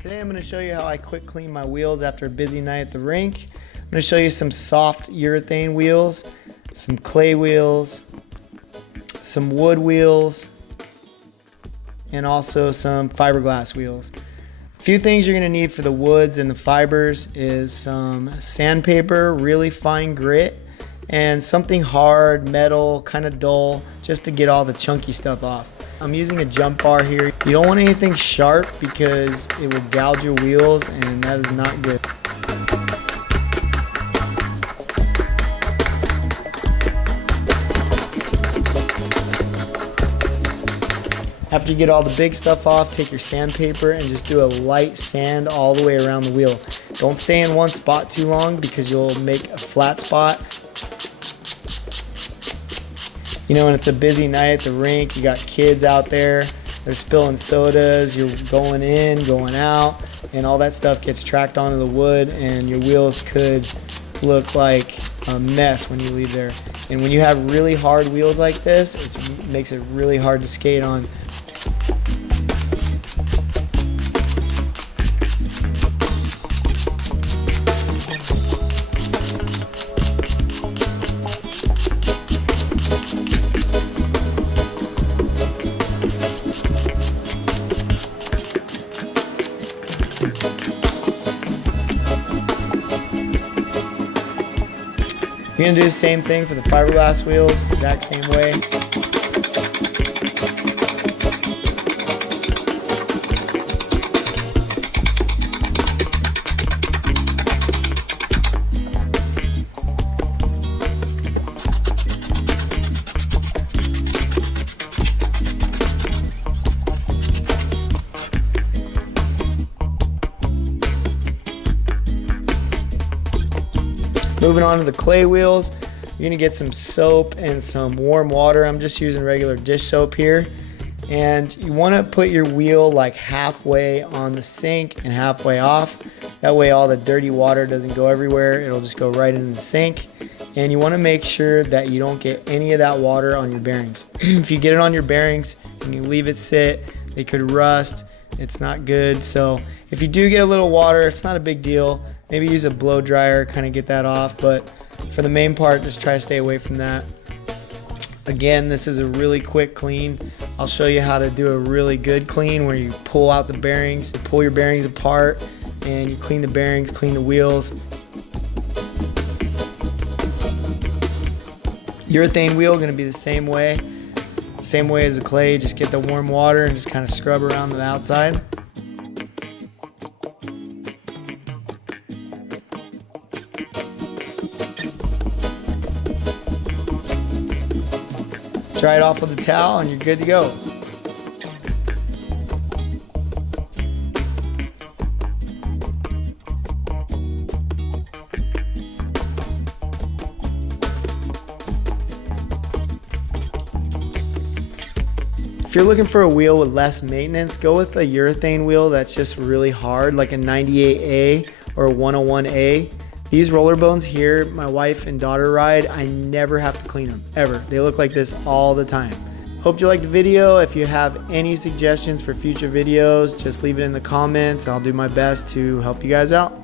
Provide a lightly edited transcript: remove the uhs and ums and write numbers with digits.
Today I'm going to show you how I quick clean my wheels after a busy night at the rink. I'm going to show you some soft urethane wheels, some clay wheels, some wood wheels, and also some fiberglass wheels. A few things you're going to need for the woods and the fibers is some sandpaper, really fine grit, and something hard, metal, kind of dull, just to get all the chunky stuff off. I'm using a jump bar here. You don't want anything sharp because it will gouge your wheels, and that is not good. After you get all the big stuff off, take your sandpaper and just do a light sand all the way around the wheel. Don't stay in one spot too long because you'll make a flat spot. You know, when it's a busy night at the rink, you got kids out there, they're spilling sodas, you're going in, going out, and all that stuff gets tracked onto the wood, and your wheels could look like a mess when you leave there. And when you have really hard wheels like this, it makes it really hard to skate on. You're going to do the same thing for the fiberglass wheels, exact same way. Moving on to the clay wheels, you're going to get some soap and some warm water. I'm just using regular dish soap here. And you want to put your wheel like halfway on the sink and halfway off. That way all the dirty water doesn't go everywhere. It'll just go right into the sink. And you want to make sure that you don't get any of that water on your bearings. If you get it on your bearings and you leave it sit, they could rust. It's not good. So if you do get a little water, it's not a big deal. Maybe use a blow dryer, kind of get that off, but for the main part, just try to stay away from that. Again, this is a really quick clean. I'll show you how to do a really good clean where you pull out the bearings, you pull your bearings apart, and you clean the bearings, clean the wheels. Urethane wheel going to be the same way as the clay. Just get the warm water and just kind of scrub around the outside. Dry it off with a towel and you're good to go. If you're looking for a wheel with less maintenance, go with a urethane wheel that's just really hard, like a 98A or a 101A. These roller bones here, my wife and daughter ride, I never have to clean them, ever. They look like this all the time. Hope you liked the video. If you have any suggestions for future videos, just leave it in the comments. I'll do my best to help you guys out.